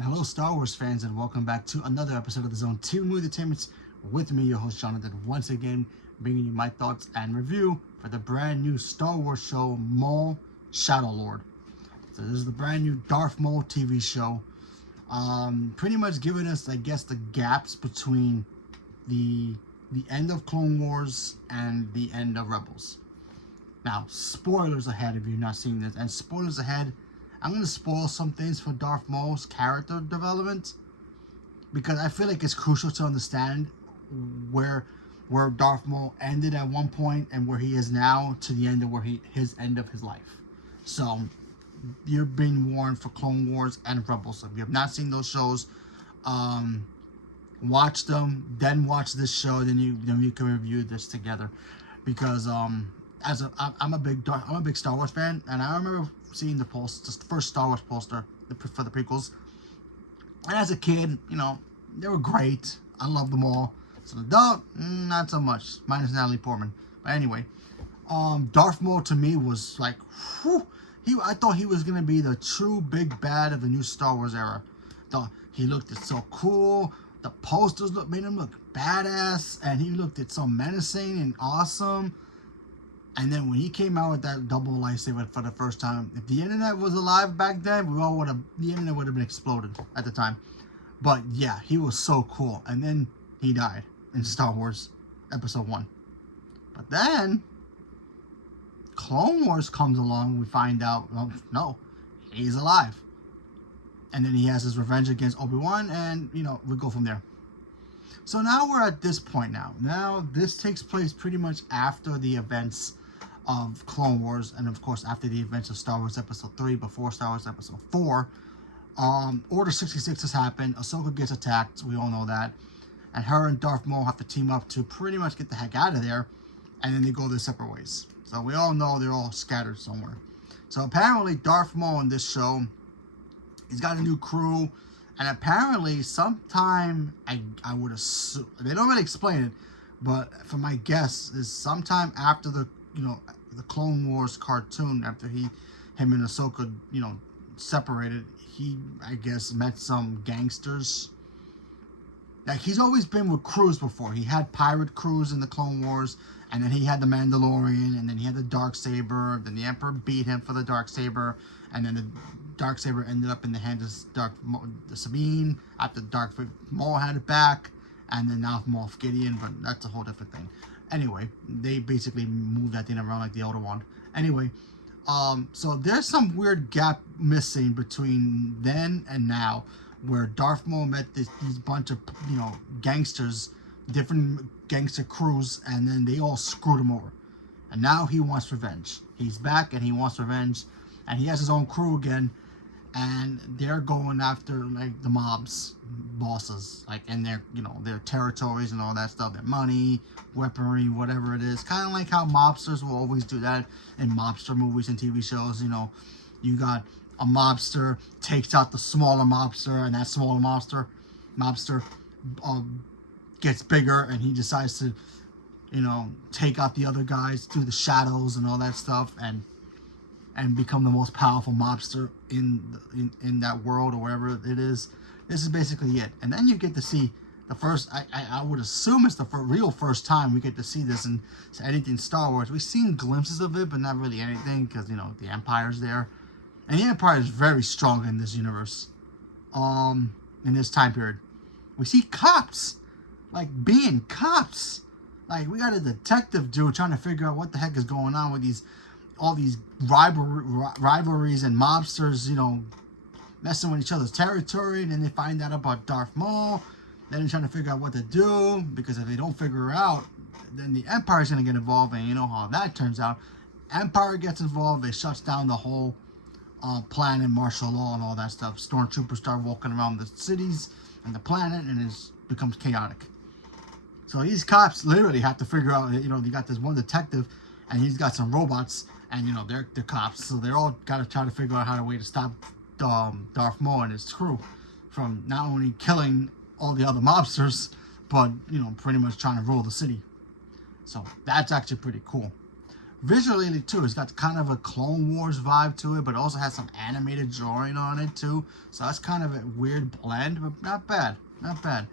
And hello, Star Wars fans, and welcome back to another episode of the Zone 2 Movie Entertainment with me, your host Jonathan, once again bringing you my thoughts and review for the brand new Star Wars show, Maul Shadow Lord. So this is the brand new Darth Maul TV show, pretty much giving us, I guess, the gaps between the end of Clone Wars and the end of Rebels. Now, spoilers ahead if you've not seen this, and spoilers ahead. I'm going to spoil some things for Darth Maul's character development because I feel like it's crucial to understand where Darth Maul ended at one point and where he is now to the end of his end of his life. So you're being warned for Clone Wars and Rebels. So if you have not seen those shows, watch them, then watch this show, then you can review this together because I'm a big Star Wars fan, and I remember seeing the first Star Wars poster for the prequels. And as a kid, they were great. I loved them all. As an adult, not so much. Minus Natalie Portman. But anyway, Darth Maul to me was like, whew, I thought he was gonna be the true big bad of the new Star Wars era. Thought he looked so cool. The posters made him look badass, and he looked so menacing and awesome. And then when he came out with that double lightsaber for the first time, if the internet was alive back then, the internet would have been exploded at the time. But yeah, he was so cool. And then he died in Star Wars Episode 1. But then Clone Wars comes along, we find out, well, no, he's alive. And then he has his revenge against Obi-Wan, and, we go from there. So now we're at this point now. Now this takes place pretty much after the events of Clone Wars, and of course after the events of Star Wars Episode 3, before Star Wars Episode 4. Order 66 has happened. Ahsoka gets attacked. We all know that. And her and Darth Maul have to team up to pretty much get the heck out of there, and then they go their separate ways. So we all know they're all scattered somewhere. So apparently Darth Maul in this show, he's got a new crew. And apparently, sometime, I would assume, they don't really explain it, but for my guess, is sometime after the Clone Wars cartoon, after him and Ahsoka, separated, he, I guess, met some gangsters. Like, he's always been with crews before. He had pirate crews in the Clone Wars, and then he had the Mandalorian, and then he had the Darksaber, then the Emperor beat him for the Darksaber, and then the Darksaber ended up in the hands of Sabine after Darth Maul had it back, and then now Moff Gideon, but that's a whole different thing. Anyway, they basically moved that thing around like the Elder Wand. Anyway, so there's some weird gap missing between then and now, where Darth Maul met these bunch of gangsters, different gangster crews, and then they all screwed him over. And now he wants revenge. He's back and he wants revenge, and he has his own crew again. And they're going after like the mob's bosses, like in their their territories and all that stuff, their money, weaponry, whatever it is. Kind of like how mobsters will always do that in mobster movies and TV shows. You got a mobster takes out the smaller mobster, and that smaller mobster gets bigger, and he decides to take out the other guys through the shadows and all that stuff, and become the most powerful mobster in that world or wherever it is. This is basically it. And then you get to see the first, I would assume it's the real first time we get to see this in anything Star Wars. We've seen glimpses of it, but not really anything, because, the Empire's there. And the Empire is very strong in this universe. In this time period. We see cops, like, being cops. Like, we got a detective dude trying to figure out what the heck is going on with all these rivalries and mobsters, messing with each other's territory. And then they find out about Darth Maul. Then they're trying to figure out what to do, because if they don't figure it out, then the Empire's going to get involved, and you know how that turns out. Empire gets involved, it shuts down the whole plan and martial law and all that stuff. Stormtroopers start walking around the cities and the planet, and it becomes chaotic. So these cops literally have to figure out, you got this one detective, and he's got some robots, and they're cops, so they're all got to try to figure out how to stop Darth Maul and his crew from not only killing all the other mobsters, but pretty much trying to rule the city. So that's actually pretty cool. Visually too, it's got kind of a Clone Wars vibe to it, but also has some animated drawing on it too. So that's kind of a weird blend, but not bad, not bad.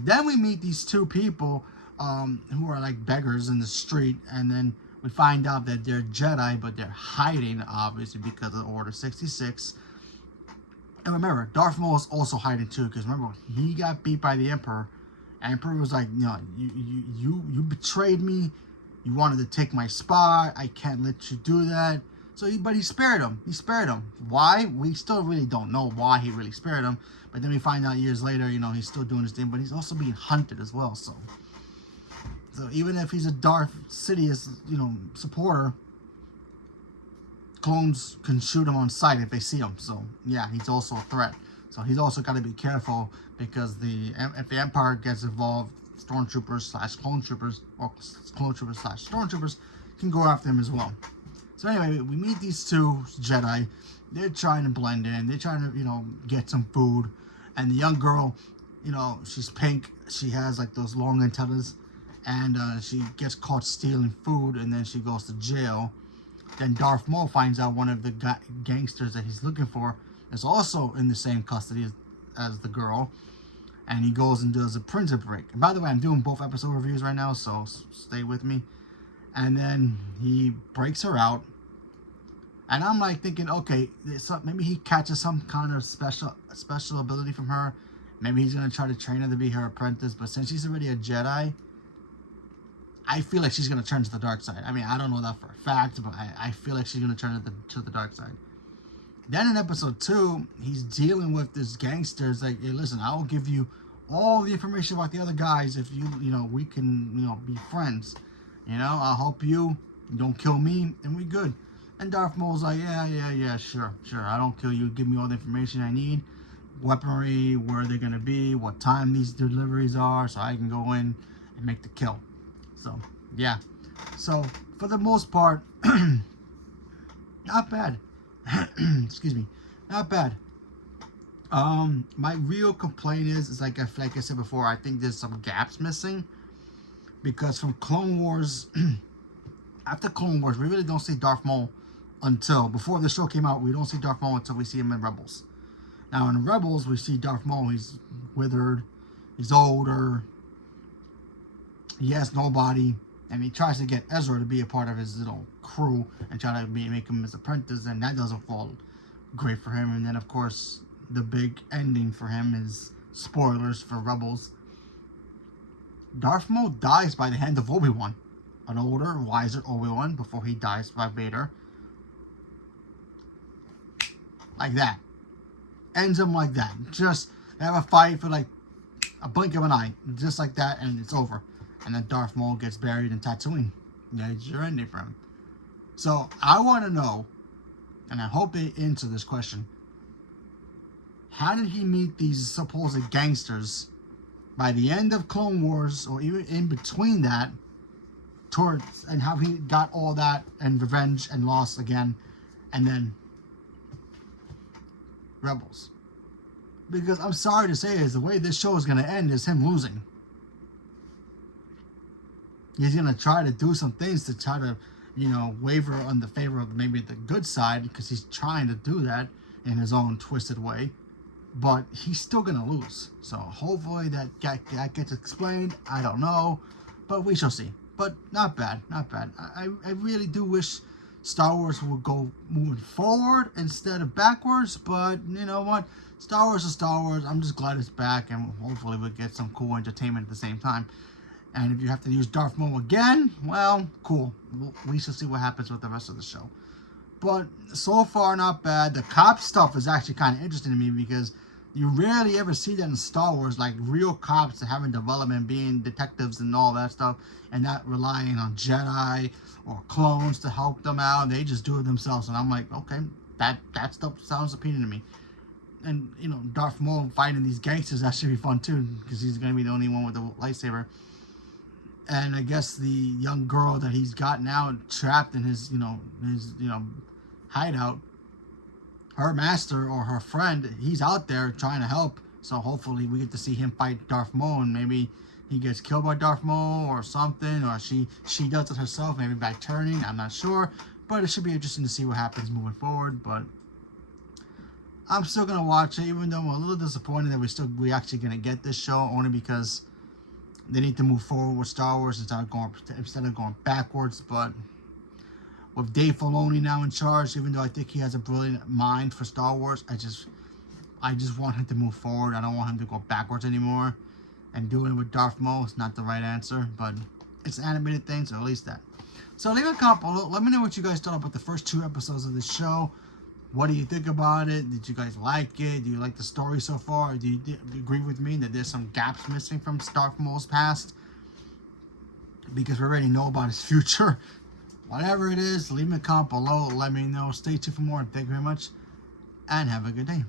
Then we meet these two people who are like beggars in the street, and then we find out that they're Jedi, but they're hiding, obviously, because of Order 66. And remember, Darth Maul is also hiding too, because remember, he got beat by the Emperor. Emperor was like, no, you betrayed me. You wanted to take my spot. I can't let you do that. So, but he spared him. He spared him. Why? We still really don't know why he really spared him. But then we find out years later, he's still doing his thing. But he's also being hunted as well. So even if he's a Darth Sidious, supporter, clones can shoot him on sight if they see him. So yeah, he's also a threat. So he's also got to be careful, because if the Empire gets involved, stormtroopers/clone troopers, or clone troopers/stormtroopers can go after him as well. So anyway, we meet these two Jedi. They're trying to blend in. They're trying to, get some food. And the young girl, she's pink. She has like those long antennas, and she gets caught stealing food, and then she goes to jail. Then Darth Maul finds out one of the gangsters that he's looking for is also in the same custody as the girl. And he goes and does a prison break. And by the way, I'm doing both episode reviews right now, so stay with me. And then he breaks her out. And I'm like thinking, okay, maybe he catches some kind of special ability from her. Maybe he's going to try to train her to be her apprentice. But since she's already a Jedi, I feel like she's going to turn to the dark side. I mean, I don't know that for a fact, but I feel like she's going to turn to the dark side. Then in episode 2, he's dealing with this gangster. It's like, hey, listen, I will give you all the information about the other guys if we can, be friends. I'll help you. Don't kill me, and we good. And Darth Maul's like, yeah, sure. I don't kill you. Give me all the information I need. Weaponry, where they're going to be, what time these deliveries are, so I can go in and make the kill. So, yeah. So, for the most part, not bad. Excuse me. Not bad. My real complaint is like I said before, I think there's some gaps missing. Because from Clone Wars, after Clone Wars, we really don't see Darth Maul until, before the show came out, we don't see Darth Maul until we see him in Rebels. Now in Rebels, we see Darth Maul, he's withered, he's older, he has nobody, and he tries to get Ezra to be a part of his little crew and try to make him his apprentice, and that doesn't fall great for him. And then of course, the big ending for him is, spoilers for Rebels, Darth Maul dies by the hand of Obi-Wan. An older, wiser Obi-Wan before he dies by Vader. Like that. Ends him like that. Just have a fight for like a blink of an eye. Just like that, and it's over. And then Darth Maul gets buried in Tatooine. That's your ending for him. So, I want to know, and I hope they answer this question. How did he meet these supposed gangsters by the end of Clone Wars, or even in between that, and how he got all that, and revenge, and lost again, and then Rebels? Because I'm sorry to say, is the way this show is going to end is him losing. He's going to try to do some things to try to, waver on the favor of maybe the good side, because he's trying to do that in his own twisted way. But he's still going to lose. So hopefully that gets explained. I don't know. But we shall see. But not bad. Not bad. I really do wish Star Wars would go moving forward instead of backwards. But you know what? Star Wars is Star Wars. I'm just glad it's back. And hopefully we'll get some cool entertainment at the same time. And if you have to use Darth Maul again, well, cool. We shall see what happens with the rest of the show. But so far, not bad. The cop stuff is actually kind of interesting to me, because you rarely ever see that in Star Wars, like real cops that having development, being detectives and all that stuff, and not relying on Jedi or clones to help them out. They just do it themselves. And I'm like, okay, that stuff sounds appealing to me. And, Darth Maul fighting these gangsters, that should be fun too, because he's going to be the only one with the lightsaber. And I guess the young girl that he's got now trapped in his hideout, her master or her friend, he's out there trying to help. So hopefully we get to see him fight Darth Maul and maybe he gets killed by Darth Maul or something, or she does it herself, maybe by turning. I'm not sure, but it should be interesting to see what happens moving forward. But I'm still gonna watch it, even though I'm a little disappointed that we actually gonna get this show, only because they need to move forward with Star Wars instead of going backwards. But with Dave Filoni now in charge, even though I think he has a brilliant mind for Star Wars, I just want him to move forward. I don't want him to go backwards anymore. And doing it with Darth Maul is not the right answer, but it's an animated thing, so at least that. So leave a comment below. Let me know what you guys thought about the first 2 episodes of this show. What do you think about it? Did you guys like it? Do you like the story so far? Do you agree with me that there's some gaps missing from Darth Maul's past? Because we already know about his future. Whatever it is, leave me a comment below. Let me know. Stay tuned for more. Thank you very much. And have a good day.